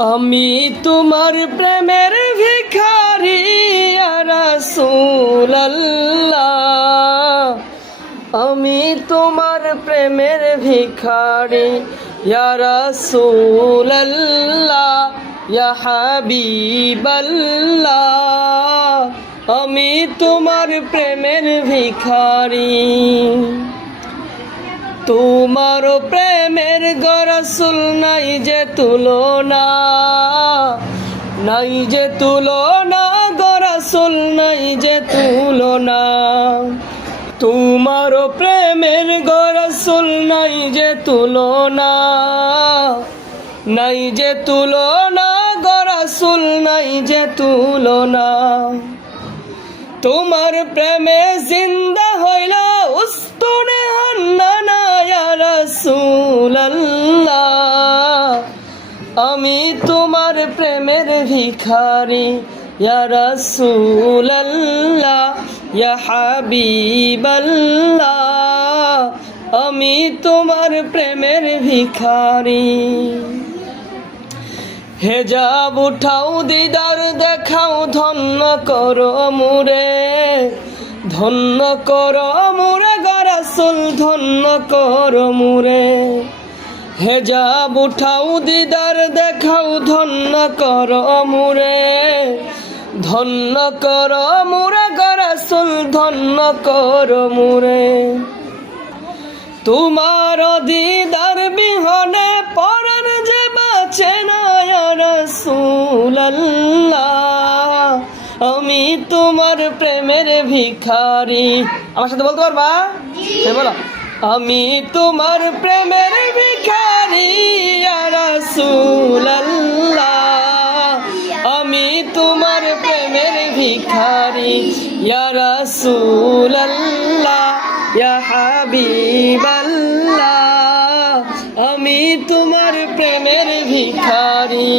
আমি তোমার প্রেমের ভিখারি ইয়া রাসূলুল্লাহ, আমি তোমার প্রেমের ভিখারি ইয়া রাসূলুল্লাহ, ইয়া হাবিবাল্লাহ, আমি তোমার প্রেমের ভিখারি। তোমার প্রেমের গো রাসূল নাই যে তুলনা, নাই যে তুলনা গো রাসূল নাই যে তুলনা। তোমার প্রেমের গো রাসূল নাই যে তুলনা, নাই যে তুলনা গো রাসূল নাই যে তুলনা। তোমার প্রেমে জিন্দা হইলা উস্তুনে হান্নানা ইয়া রাসূলুল্লাহ, আমি তোমার প্রেমের ভিখারি ইয়া রাসূলুল্লাহ, ইয়া হাবিবাল্লাহ, আমি তোমার প্রেমের ভিখারি। হেজাব উঠাও দিদার দেখাও ধন্য করো মুরে, ধন্য করো মুরে গো রাসূল ধন্য করো মুরে। হেজাব উঠাও দিদার দেখাও ধন্য করো মুরে, ধন্য করো মুরে গো রাসূল ধন্য করো মুরে। তোমার দিদার বিহনে পরাণ যে বাঁচে না ইয়া রাসূলুল্লাহ, আমি তোমার প্রেমের ভিখারি। আমার সাথে বলতে পারবা? হ্যাঁ বলো। আমি তোমার প্রেমের ভিখারি ইয়া রাসূলুল্লাহ, আমি তোমার প্রেমের ভিখারি ইয়া রাসূলুল্লাহ, ইয়া হাবিবাল্লাহ, আমি তোমার প্রেমের ভিখারি।